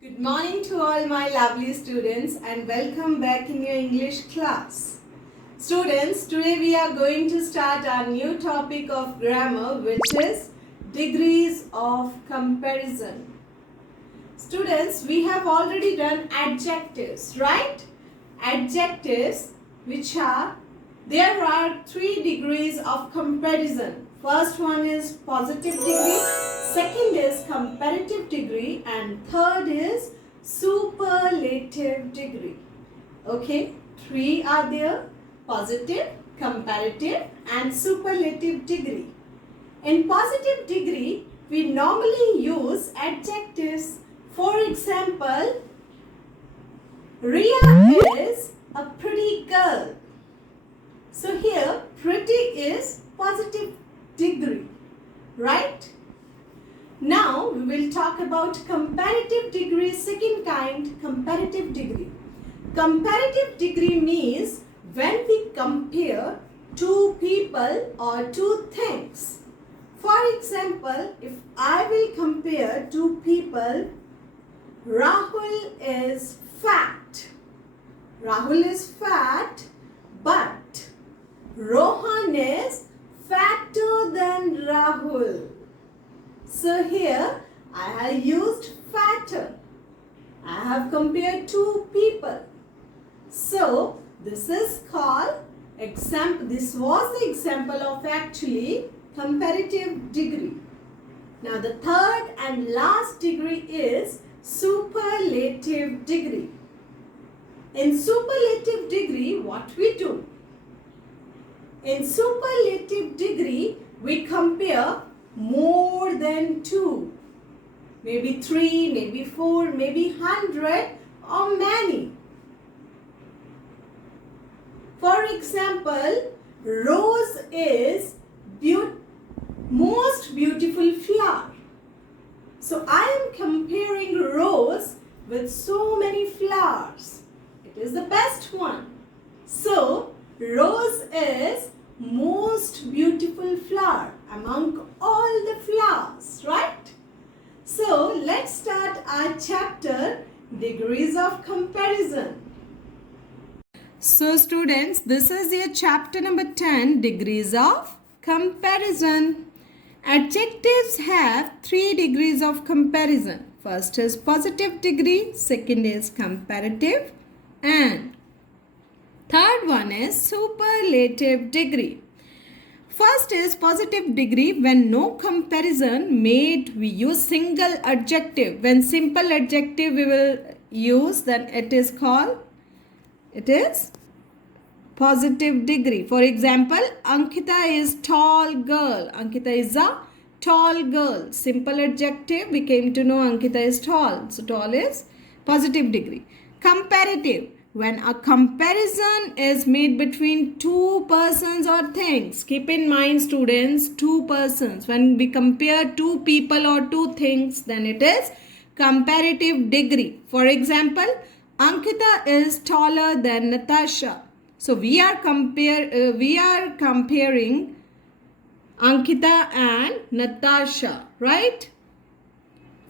Good morning to all my lovely students and welcome back in your English class. Students, today we are going to start our new topic of grammar, which is degrees of comparison. Students, we have already done adjectives, right? Adjectives there are 3 degrees of comparison. First one is positive degree, second is comparative degree, and third is superlative degree. Okay, 3 are there: positive, comparative, and superlative degree. In positive degree, we normally use adjectives. For example, Ria is a pretty girl. So here, pretty is positive degree, right? Now, we will talk about comparative degree, second kind, comparative degree. Comparative degree means when we compare two people or two things. For example, if I will compare two people, Rahul is fat. Rahul is fat, but Rohan is fatter than Rahul. So here I have used fatter. I have compared two people. So this is called example. This was the example of actually comparative degree. Now the third and last degree is superlative degree. In superlative degree, what we do? In superlative degree, we compare more than 2. Maybe 3, maybe 4, maybe 100 or many. For example, rose is most beautiful flower. So I am comparing rose with so many flowers. It is the best one. So rose is most beautiful flower among all the flowers, right? So let's start our chapter, degrees of comparison. So students, this is your chapter number 10, degrees of comparison. Adjectives have 3 degrees of comparison. First is positive degree, second is comparative, and third one is superlative degree. First is positive degree. When no comparison made, we use single adjective. When simple adjective we will use, then it is positive degree. For example, Ankita is tall girl. Ankita is a tall girl. Simple adjective, we came to know Ankita is tall. So tall is positive degree. Comparative. When a comparison is made between two persons or things. Keep in mind students, two persons. When we compare two people or two things, then it is comparative degree. For example, Ankita is taller than Natasha. So we are comparing Ankita and Natasha, right?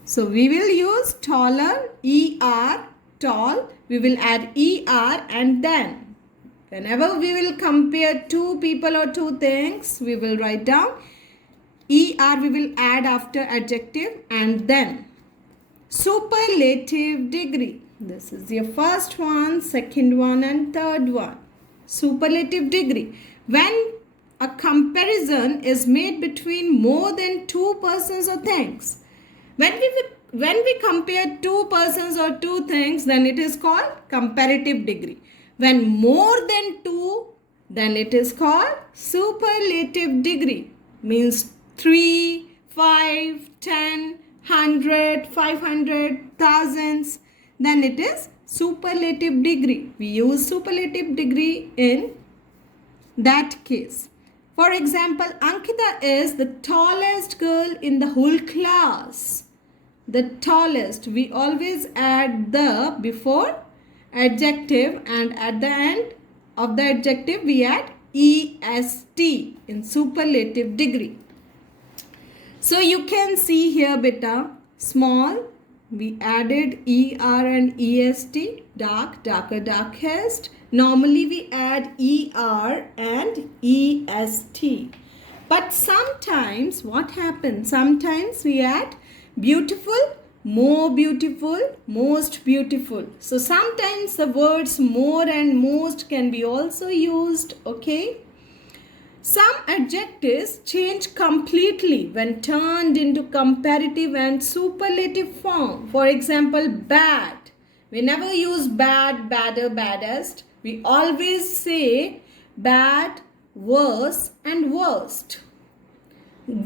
So we will use taller, ER, tall. We will add ER, and then whenever we will compare two people or two things, we will write down ER, we will add after adjective, and then superlative degree. This is your first one, second one, and third one. Superlative degree. When a comparison is made between more than two persons or things. When we compare two persons or two things, then it is called comparative degree. When more than 2, then it is called superlative degree. Means 3, 5, 10, 100, 500, thousands. Then it is superlative degree. We use superlative degree in that case. For example, Ankita is the tallest girl in the whole class. The tallest, we always add the before adjective, and at the end of the adjective we add est in superlative degree. So you can see here beta, small, We added ER and EST, dark, darker, darkest. Normally we add ER and EST. But sometimes what happens? Sometimes we add beautiful, more beautiful, most beautiful. So sometimes the words more and most can be also used, okay? Some adjectives change completely when turned into comparative and superlative form. For example, bad. We never use bad, badder, baddest. We always say bad, worse and worst.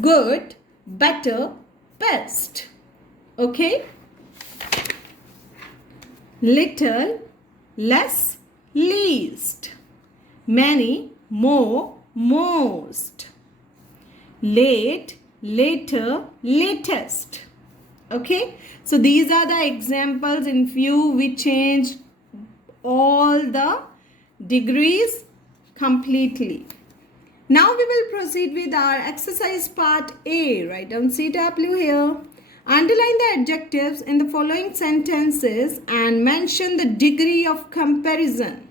Good, better, best. Okay? Little, less, least. Many, more, most. Late, later, latest. Okay? So these are the examples. In few we change all the degrees completely. Now we will proceed with our exercise part A. Write down CW here. Underline the adjectives in the following sentences and mention the degree of comparison.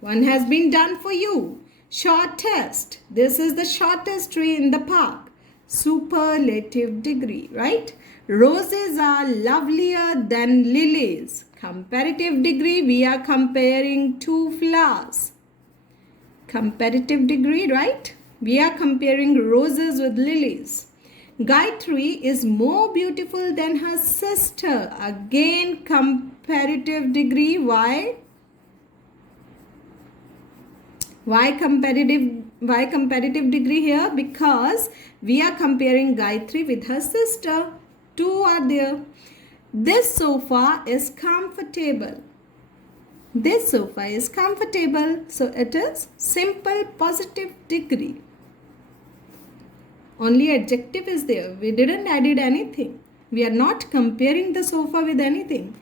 One has been done for you. Shortest. This is the shortest tree in the park. Superlative degree, right? Roses are lovelier than lilies. Comparative degree, we are comparing two flowers. Comparative degree, right? We are comparing roses with lilies. Gayatri is more beautiful than her sister. Again, comparative degree. Why? Why comparative degree here? Because we are comparing Gayatri with her sister. Two are there. This sofa is comfortable. This sofa is comfortable. So it is simple positive degree. Only adjective is there. We didn't added anything. We are not comparing the sofa with anything.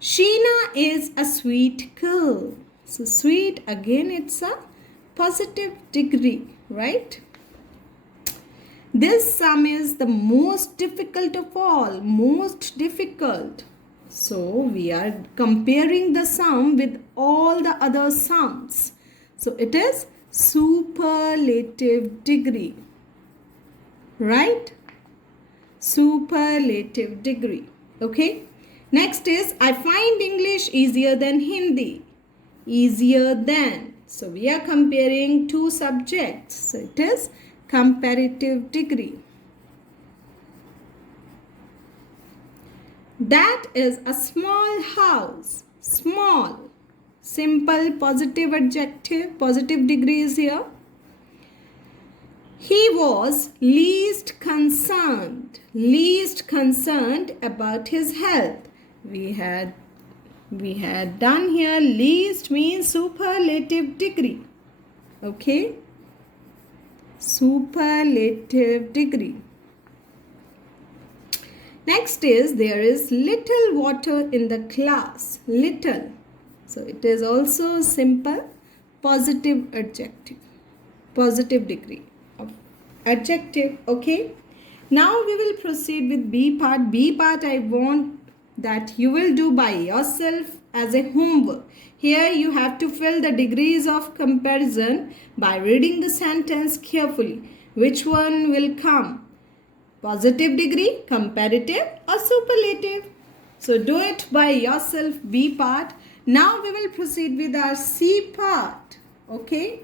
Sheena is a sweet girl. So sweet, again it's a positive degree, right? This sum is the most difficult of all. Most difficult. So we are comparing the sum with all the other sums. So it is superlative degree. Right? Superlative degree. Okay. Next is, I find English easier than Hindi. Easier than. So we are comparing two subjects. So it is comparative degree. That is a small house. Small. Simple positive adjective. Positive degree is here. He was least concerned about his health. We had done here, least means superlative degree. Okay? Superlative degree. Next is, there is little water in the class. Little. So it is also simple positive adjective. Positive degree. Adjective. Okay? Now we will proceed with B part. B part I want that you will do by yourself as a homework. Here you have to fill the degrees of comparison by reading the sentence carefully. Which one will come? Positive degree, comparative or superlative? So do it by yourself, B part. Now we will proceed with our C part. Okay?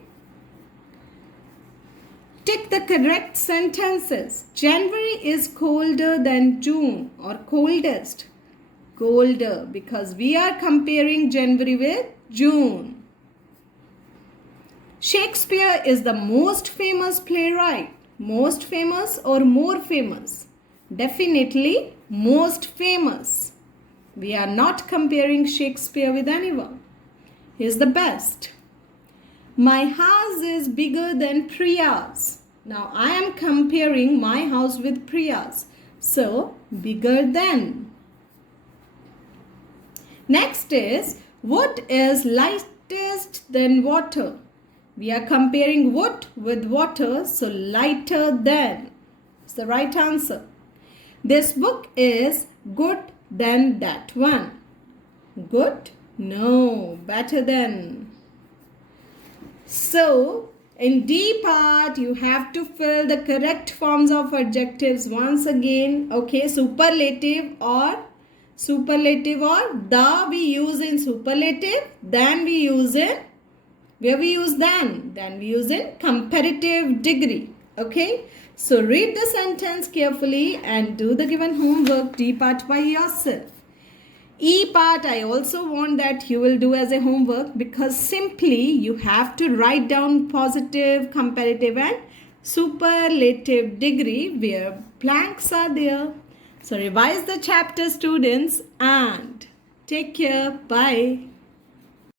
Tick the correct sentences. January is colder than June or coldest. Colder, because we are comparing January with June. Shakespeare is the most famous playwright. Most famous or more famous? Definitely most famous. We are not comparing Shakespeare with anyone. He is the best. My house is bigger than Priya's. Now I am comparing my house with Priya's. So bigger than. Next is, wood is lightest than water. We are comparing wood with water, so lighter than. It's the right answer. This book is good than that one. Good? No, better than. So, in D part, you have to fill the correct forms of adjectives once again. Okay, superlative or the we use in superlative, then we use in, where we use then we use in comparative degree. Okay, so read the sentence carefully and do the given homework D part by yourself. E part I also want that you will do as a homework, because simply you have to write down positive, comparative and superlative degree where blanks are there. So revise the chapter, students, and take care. Bye.